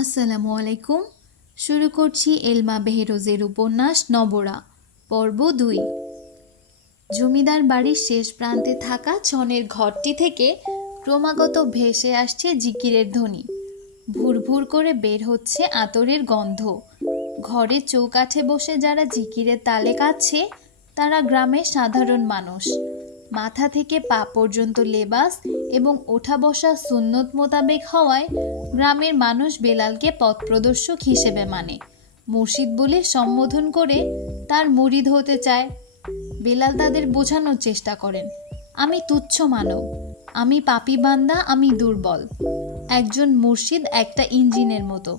আসসালামু আলাইকুম। শুরু করছি এলমা বেহেরোজের উপন্যাস নবরা, পর্ব দুই। জমিদার বাড়ির শেষ প্রান্তে থাকা ছনের ঘরটি থেকে ক্রমাগত ভেসে আসছে জিকিরের ধ্বনি। ভুর ভুর করে বের হচ্ছে আতরের গন্ধ। ঘরে চৌকাঠে বসে যারা জিকিরের তালে কাচ্ছে তারা গ্রামের সাধারণ মানুষ। মাথা থেকে পা পর্যন্ত লেবাস এবং ওঠা বসা সুন্নত মোতাবেক হওয়ায় গ্রামের মানুষ বেলালকে পথ প্রদর্শক হিসেবে মানে। মুর্শিদ বলে সম্বোধন করে তার মুরিদ হতে চায়। বেলাল তাদের বোঝানোর চেষ্টা করেন, আমি তুচ্ছ মানব, আমি পাপি বান্দা, আমি দুর্বল। একজন মুর্শিদ একটা ইঞ্জিনের মতো,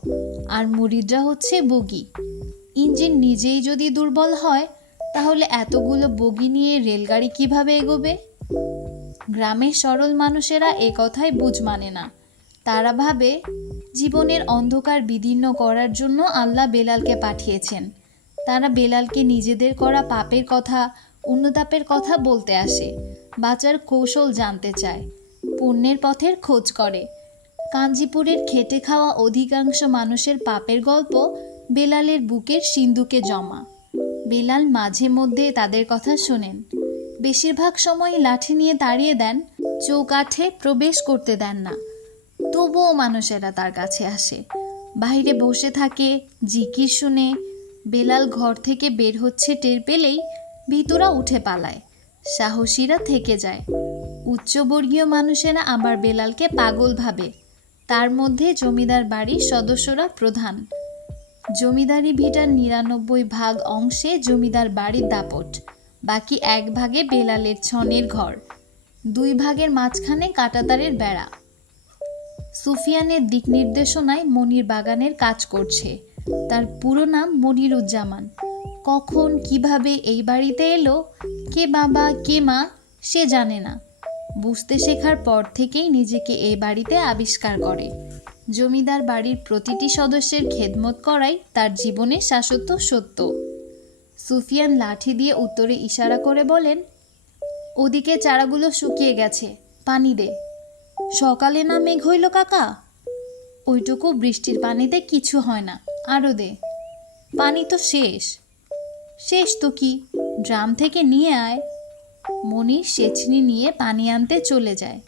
আর মুরিদরা হচ্ছে বগি। ইঞ্জিন নিজেই যদি দুর্বল হয় তাহলে এতগুলো বগি নিয়ে রেলগাড়ি কীভাবে এগোবে? গ্রামের সরল মানুষেরা এ কথাই বুঝ মানে না। তারা ভাবে, জীবনের অন্ধকার বিদীর্ণ করার জন্য আল্লাহ বেলালকে পাঠিয়েছেন। তারা বেলালকে নিজেদের করা পাপের কথা উন্নতাপের কথা বলতে আসে, বাঁচার কৌশল জানতে চায়, পুণ্যের পথের খোঁজ করে। কাঞ্জিপুরের খেটে খাওয়া অধিকাংশ মানুষের পাপের গল্প বেলালের বুকের সিন্ধুকে জমা। বেলাল মাঝে মধ্যে তাদের কথা শোনেন। বেশিরভাগ সময় লাঠি নিয়ে তাড়িয়ে দেন, চৌকাঠে প্রবেশ করতে দেন না। তবুও মানুষেরা তার কাছে আসে। বাইরে বসে থাকে, জিকির শুনে। বেলাল ঘর থেকে বের হচ্ছে টের পেলেই ভিতরা উঠে পালায়। সাহসীরা থেকে যায়। উচ্চবর্গীয় মানুষেরা আবার বেলালকে পাগল ভাবে। তার মধ্যে জমিদার বাড়ির সদস্যরা প্রধান। জমিদারি ভিটার নিরানব্বই ভাগ অংশে জমিদার বাড়ির দাপট, বাকি এক ভাগে বেলালের ছনের ঘর, দুই ভাগের মাঝখানে কাটাতারের বেড়া। সুফিয়ানের দিক নির্দেশনায় মনির বাগানের কাজ করছে। তার পুরো নাম মনিরুজ্জামান। কখন, কীভাবে এই বাড়িতে এলো, কে বাবা, কে মা, সে জানে না। বুঝতে শেখার পর থেকেই নিজেকে এই বাড়িতে আবিষ্কার করে। জমিদার বাড়ির প্রতিটি সদস্যের খেদমত করাই তার জীবনের শাশ্বত সত্য। সুফিয়ান লাঠি দিয়ে উত্তরে ইশারা করে বলেন, ওদিকে চারাগুলো শুকিয়ে গেছে, পানি দে। সকালে না মেঘ হইল কাকা? ওইটুকু বৃষ্টির পানিতে কিছু হয় না আরও দে। পানি তো শেষ। শেষ তো কি? ড্রাম থেকে নিয়ে আয়। মনির সেচনি নিয়ে পানি আনতে চলে যায়।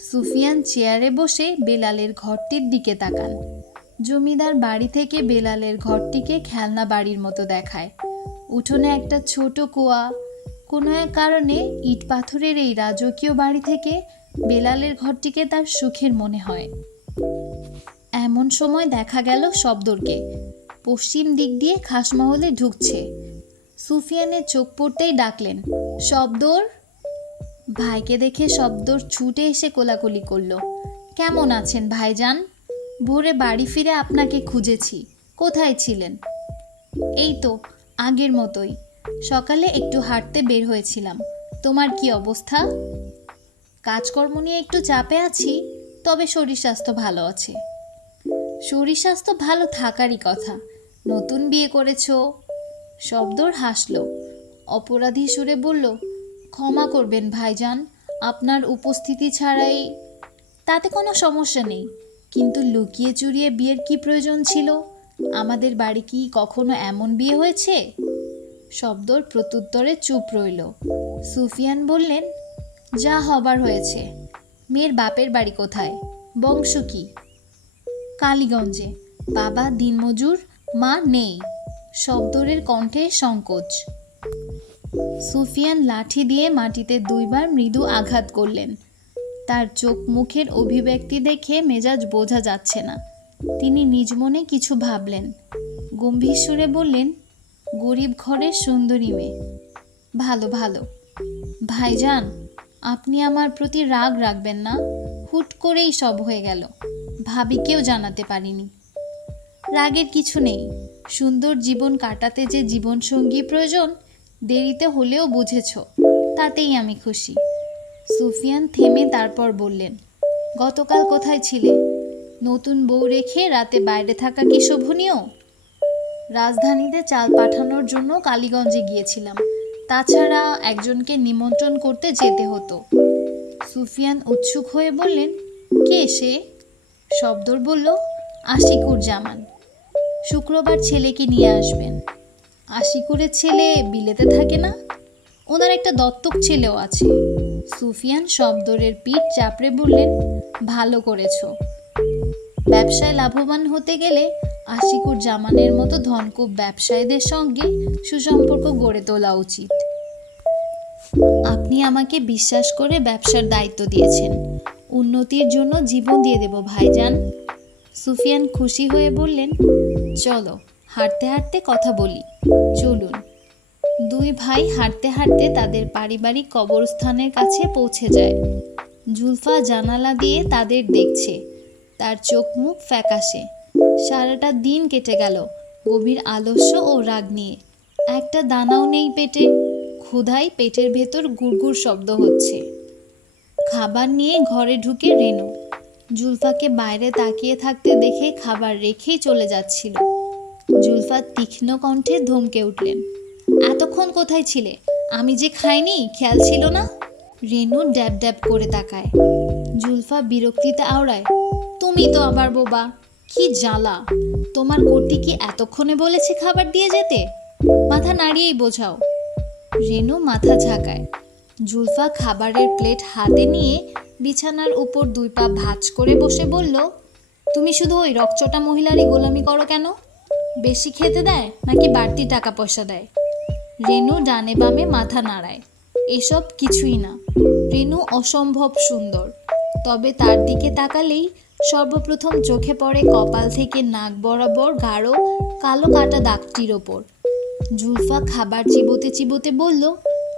সুফিয়ান চেয়ারে বসে বেলালের ঘরটির দিকে তাকান। জমিদার বাড়ি থেকে বেলালের ঘরটিকে খেলনা বাড়ির মতো দেখায়। উঠোনে একটা ছোট কুয়া। কোনো এক কারণে ইট পাথরের এই রাজকীয় বাড়ি থেকে বেলালের ঘরটিকে তার সুখের মনে হয়। এমন সময় দেখা গেল শব্দরকে পশ্চিম দিক দিয়ে খাসমহলে ঢুকছে। সুফিয়ানের চোখ পড়তেই ডাকলেন শব্দর ভাইকে দেখে শব্দর ছুটে এসে কোলাকুলি করল। কেমন আছেন ভাইজান? ভোরে বাড়ি ফিরে আপনাকে খুঁজেছি। কোথায় ছিলেন? এই তো, আগের মতোই। সকালে একটু হাঁটতে বের হয়েছিলাম। তোমার কি অবস্থা? কাজকর্ম নিয়ে একটু চাপে আছি, তবে শরীর স্বাস্থ্য ভালো আছে। শরীর স্বাস্থ্য ভালো থাকারই কথা। নতুন বিয়ে করেছ? শব্দর হাসলো। অপরাধী সুরে বলল ক্ষমা করবেন, ভাইজান। আপনার উপস্থিতি ছাড়াই তাতে কোনো সমস্যা নেই। কিন্তু লুকিয়ে চুরিয়ে বিয়ের কি প্রয়োজন ছিল? আমাদের বাড়ি কি কখনো এমন বিয়ে হয়েছে? শব্দর প্রত্যুত্তরে চুপ রইল। সুফিয়ান বললেন, যা হবার হয়েছে। মেয়ের বাপের বাড়ি কোথায়? বংশ কি? কালীগঞ্জে। বাবা দিনমজুর, মা নেই। শব্দরের কণ্ঠে সংকোচ। সুফিয়ান লাঠি দিয়ে মাটিতে দুইবার মৃদু আঘাত করলেন। তার চোখ মুখের অভিব্যক্তি দেখে মেজাজ বোঝা যাচ্ছে না। তিনি নিজ মনে কিছু ভাবলেন। গম্ভীর সুরে বললেন, গরিব ঘরের সুন্দরী মেয়ে। ভালো ভালো। ভাইজান, আপনি আমার প্রতি রাগ রাখবেন না। হুট করেই সব হয়ে গেল। ভাবিকেও জানাতে পারিনি। রাগের কিছু নেই। সুন্দর জীবন কাটাতে যে জীবনসঙ্গী প্রয়োজন দেরিতে হলেও বুঝেছ, তাতেই আমি খুশি। সুফিয়ান থেমে তারপর বললেন, গতকাল কোথায় ছিলে? নতুন বউ রেখে রাতে বাইরে থাকা কি শোভনীয়? রাজধানীতে চাল পাঠানোর জন্য কালীগঞ্জে গিয়েছিলাম। তাছাড়া একজনকে নিমন্ত্রণ করতে যেতে হতো। সুফিয়ান উৎসুক হয়ে বললেন, কে সে? শব্দর বলল, আশিকুর জামান। শুক্রবার ছেলেকে নিয়ে আসবেন। আশিকুরের ছেলে বিলেতে থাকে না? ওনার একটা দত্তক ছেলেও আছে। সুফিয়ান শব্দরের পিঠ চাপড়ে বললেন, ভালো করেছ। ব্যবসায় লাভবান হতে গেলে আশিকুর জামানের মতো ধনকুব ব্যবসায়ীদের সঙ্গে সুসম্পর্ক গড়ে তোলা উচিত। আপনি আমাকে বিশ্বাস করে ব্যবসার দায়িত্ব দিয়েছেন। উন্নতির জন্য জীবন দিয়ে দেব, ভাইজান। সুফিয়ান খুশি হয়ে বললেন, চলো। হাঁটতে হাঁটতে কথা বলি। চলুন। দুই ভাই হাঁটতে হাঁটতে তাদের পারিবারিক কবরস্থানের কাছে পৌঁছে যায়। জুলফা জানালা দিয়ে তাদের দেখছে। তার চোখ মুখ ফ্যাকাশে। সারাটা দিন কেটে গেল গভীর আলস্য ও রাগ নিয়ে। একটা দানাও নেই পেটে। ক্ষুধাই পেটের ভেতর গুড়গুড় শব্দ হচ্ছে। খাবার নিয়ে ঘরে ঢুকে রেনু। জুলফাকে বাইরে তাকিয়ে থাকতে দেখে খাবার রেখেই চলে যাচ্ছিল। জুলফা তীক্ষ্ণ কণ্ঠে ধমকে উঠলেন, এতক্ষণ কোথায় ছিলে? আমি যে খাইনি, খেয়াল ছিল না? রেনু ড্যাব ড্যাব করে তাকায়। জুলফা বিরক্তিতে আওড়ায়, তুমি তো আবার বোবা, কি জ্বালা! তোমার কোটি কি এতক্ষণে বলেছে খাবার দিয়ে যেতে? মাথা নাড়িয়েই বোঝাও। রেনু মাথা ঝাঁকায়। জুলফা খাবারের প্লেট হাতে নিয়ে বিছানার উপর দুই পা ভাঁজ করে বসে বলল, তুমি শুধু ওই রকচটা মহিলারই গোলামি করো কেন? বেশি খেতে দেয় নাকি বাড়তি টাকা পয়সা দেয়? রেনু ডানে বামে মাথা নাড়ায়। এসব কিছুই না। রেনু অসম্ভব সুন্দর। তবে তার দিকে তাকালেই সর্বপ্রথম চোখে পড়ে কপাল থেকে নাক বরাবর গাঢ়, কালো কাটা দাগটির ওপর। জুলফা খাবার চিবোতে চিবোতে বলল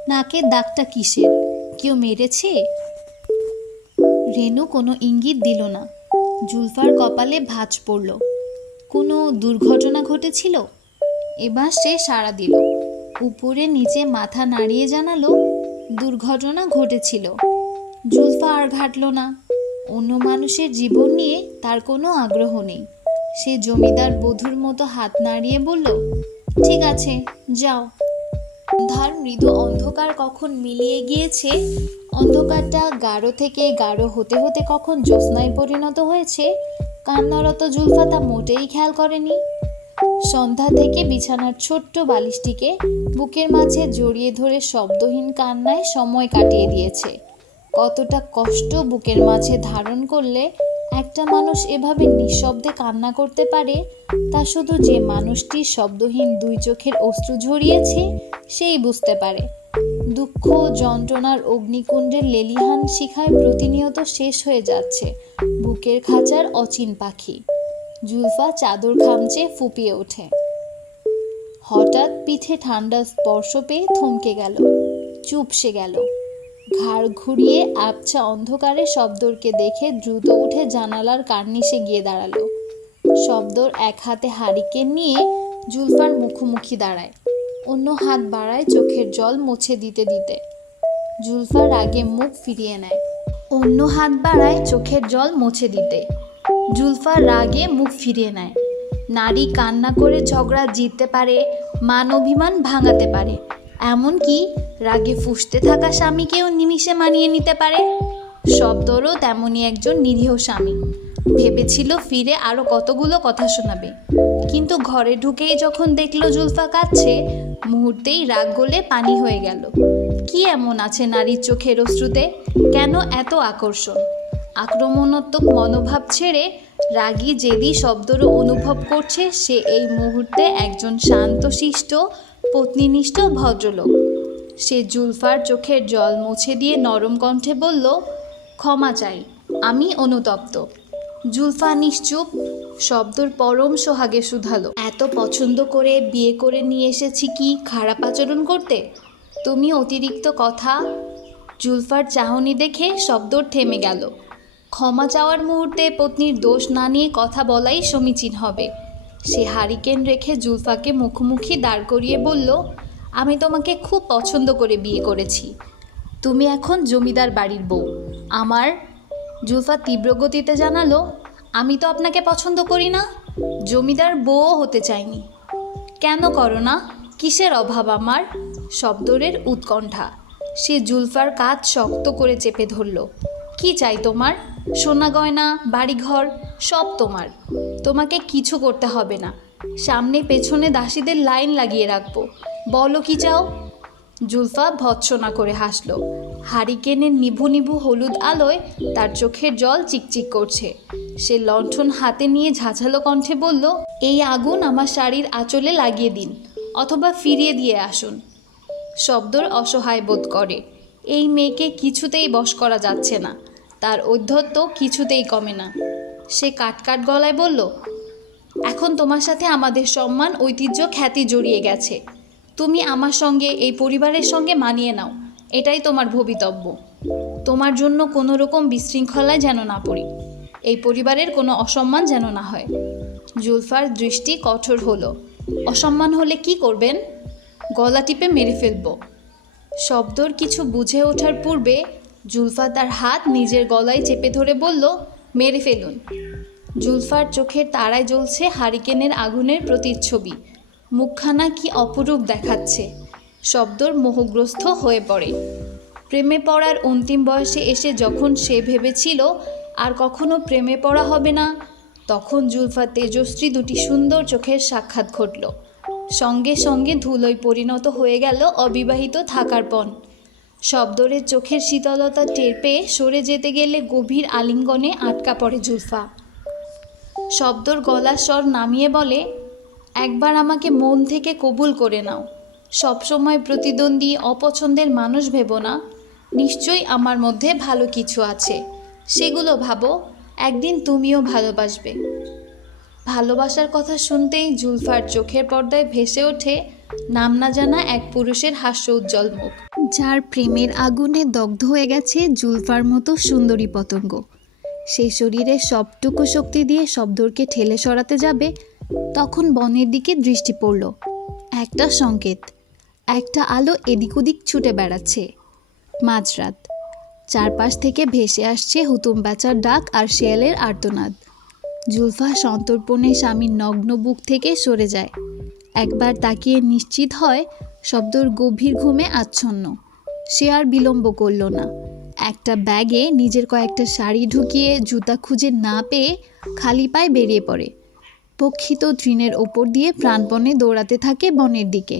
নাকের দাগটা কিসের? কেউ মেরেছে? রেনু কোনো ইঙ্গিত দিল না। জুলফার কপালে ভাঁজ পড়ল। কোনো দুর্ঘটনা ঘটেছিল? এবার সে সাড়া দিল। উপরে নিচে মাথা নাড়িয়ে জানালো, দুর্ঘটনা ঘটেছিল। জুলফা আর ঘাটল না। অন্য মানুষের জীবন নিয়ে তার কোনো আগ্রহ নেই। সে জমিদার বধূর মতো হাত নাড়িয়ে বলল, ঠিক আছে, যাও। ধার মৃদু অন্ধকার কখন মিলিয়ে গিয়েছে? অন্ধকারটা গাঢ় থেকে গাঢ় হতে হতে কখন জ্যোৎস্নায় পরিণত হয়েছে? কান্নারত জুলফা তা মোটেই খেয়াল করেনি। সন্ধ্যা থেকে বিছানার ছোট্ট বালিশটিকে বুকের মাঝে জড়িয়ে ধরে শব্দহীন কান্নায় সময় কাটিয়ে দিয়েছে। কতটা কষ্ট বুকের মাঝে ধারণ করলে একটা মানুষ এভাবে নিঃশব্দে কান্না করতে পারে, তা শুধু যে মানুষটি শব্দহীন দুই চোখের অশ্রু ঝরিয়েছে, সেই বুঝতে পারে। দুঃখ, যন্ত্রণার অগ্নিকুণ্ডের লেলিহান শিখায় প্রতিনিয়ত শেষ হয়ে যাচ্ছে বুকের খাঁচার অচিন পাখি। জুলফা চাদর খামচে ফুপিয়ে ওঠে। হঠাৎ পিঠে ঠান্ডা স্পর্শ পেয়ে থমকে গেল, চুপসে গেল। ঘাড় ঘুরিয়ে আবছা অন্ধকারে শব্দরকে দেখে দ্রুত উঠে জানালার কার্নিশে গিয়ে দাঁড়াল। শব্দর এক হাতে হারিকেন নিয়ে জুলফার মুখোমুখি দাঁড়ায়। অন্য হাত বাড়ায় চোখের জল মুছে দিতে দিতে। জুলফার রাগে মুখ ফিরিয়ে নেয়। অন্য হাত বাড়ায় চোখের জল মুছে দিতে। জুলফা রাগে মুখ ফিরিয়ে নেয়। নারী কান্না করে ঝগড়া জিততে পারে, মান অভিমান ভাঙাতে পারে। এমনকি রাগে ফুঁসতে থাকা স্বামীকেও নিমিষে মানিয়ে নিতে পারে। শব্দরও তেমনই একজন নিরীহ স্বামী। ভেবেছিল ফিরে আরও কতগুলো কথা শোনাবে। কিন্তু ঘরে ঢুকেই যখন দেখল জুলফা কাঁদছে, মুহূর্তেই রাগ গলে পানি হয়ে গেল। কি এমন আছে নারীর চোখের অশ্রুতে? কেন এত আকর্ষণ? আক্রমণাত্মক মনোভাব ছেড়ে রাগী জেদি শব্দরও অনুভব করছে সে এই মুহূর্তে একজন শান্তশিষ্ট পত্নীনিষ্ঠ ভদ্রলোক। সে জুলফার চোখের জল মুছে দিয়ে নরম কণ্ঠে বলল, ক্ষমা চাই, আমি অনুতপ্ত। জুলফা নিশ্চুপ শব্দর পরম সোহাগে শুধালো। এত পছন্দ করে বিয়ে করে নিয়ে এসেছি কি খারাপ আচরণ করতে? তুমি অতিরিক্ত কথা, জুলফার চাহনি দেখে শব্দর থেমে গেল। ক্ষমা চাওয়ার মুহূর্তে পত্নীর দোষ না নিয়ে কথা বলাই সমীচীন হবে। সে হারিকেন রেখে জুলফাকে মুখোমুখি দাঁড় করিয়ে বলল, আমি তোমাকে খুব পছন্দ করে বিয়ে করেছি। তুমি এখন জমিদার বাড়ির বউ। আমার জুলফা তীব্র গতিতে জানালো, আমি তো আপনাকে পছন্দ করি না। জমিদার বউও হতে চাইনি। কেন করো না? কিসের অভাব আমার? শব্দরের উৎকণ্ঠা। সে জুলফার কাজ শক্ত করে চেপে ধরল, কি চাই তোমার? সোনা গয়না, বাড়িঘর, সব তোমার। তোমাকে কিছু করতে হবে না। সামনে পেছনে দাসীদের লাইন লাগিয়ে রাখব। বলো কি চাও? জুলফা ভৎসনা করে হাসল। হারিকেনের নিভু নিভু হলুদ আলোয় তার চোখের জল চিকচিক করছে। সে লণ্ঠন হাতে নিয়ে ঝাঁঝালো কণ্ঠে বলল, এই আগুন আমার শাড়ির আঁচলে লাগিয়ে দিন, অথবা ফিরিয়ে দিয়ে আসুন। শব্দর অসহায় বোধ করে, এই মেয়েকে কিছুতেই বশ করা যাচ্ছে না, তার ঔদ্ধত্য কিছুতেই কমে না। সে কাটকাট গলায় বলল, এখন তোমার সাথে আমাদের সম্মান, ঐতিহ্য, খ্যাতি জড়িয়ে গেছে। তুমি আমার সঙ্গে, এই পরিবারের সঙ্গে মানিয়ে নাও। এটাই তোমার ভবিতব্য। তোমার জন্য কোনো রকম বিশৃঙ্খলায় যেন না পড়ি। এই পরিবারের কোনো অসম্মান যেন না হয়। জুলফার দৃষ্টি কঠোর হলো। অসম্মান হলে কি করবেন? গলা টিপে মেরে ফেলব। শব্দর কিছু বুঝে ওঠার পূর্বে জুলফা তার হাত নিজের গলায় চেপে ধরে বলল, মেরে ফেলুন। জুলফার চোখের তারায় জ্বলছে হারিকেনের আগুনের প্রতিচ্ছবি। মুখখানা কি অপরূপ দেখাচ্ছে? শব্দর মোহগ্রস্ত হয়ে পড়ে। প্রেমে পড়ার অন্তিম বয়সে এসে যখন সে ভেবেছিল, আর কখনো প্রেমে পড়া হবে না? তখন জুলফা তেজশ্রী দুটি সুন্দর চোখের সাক্ষাৎ ঘটল। সঙ্গে সঙ্গে ধুলোয় পরিণত হয়ে গেল অবিবাহিত থাকার পণ। শব্দরের চোখের শীতলতা টের পেয়ে সরে যেতে গেলে গভীর আলিঙ্গনে আটকা পড়ে জুলফা। শব্দর গলার স্বর নামিয়ে বলে একবার আমাকে মন থেকে কবুল করে নাও। সবসময় প্রতিদ্বন্দ্বী, অপছন্দের মানুষ ভেবো না। নিশ্চয়ই আমার মধ্যে ভালো কিছু আছে। সেগুলো ভাবো, একদিন তুমিও ভালোবাসবে। ভালোবাসার কথা শুনতেই জুলফার চোখের পর্দায় ভেসে ওঠে নাম না জানা এক পুরুষের হাস্য উজ্জ্বল মুখ। যার প্রেমের আগুনে দগ্ধ হয়ে গেছে জুলফার মতো সুন্দরী পতঙ্গ। সেই শরীরের সবটুকু শক্তি দিয়ে শব্দরকে ঠেলে সরাতে যাবে তখন বনের দিকে দৃষ্টি পড়ল। একটা সংকেত। একটা আলো এদিক ওদিক ছুটে বেড়াচ্ছে। মাঝরাত। চারপাশ থেকে ভেসে আসছে হুতুম বেচার ডাক আর শেয়ালের আর্তনাদ। জুলফা সন্তর্পণে স্বামীর নগ্ন বুক থেকে সরে যায়। একবার তাকিয়ে নিশ্চিত হয়, শব্দর গভীর ঘুমে আচ্ছন্ন। সে আর বিলম্ব করল না। একটা ব্যাগে নিজের কয়েকটা শাড়ি ঢুকিয়ে জুতা খুঁজে না পেয়ে খালি পায়ে বেরিয়ে পড়ে। পক্ষিত তৃণের ওপর দিয়ে প্রাণপণে দৌড়াতে থাকে বনের দিকে।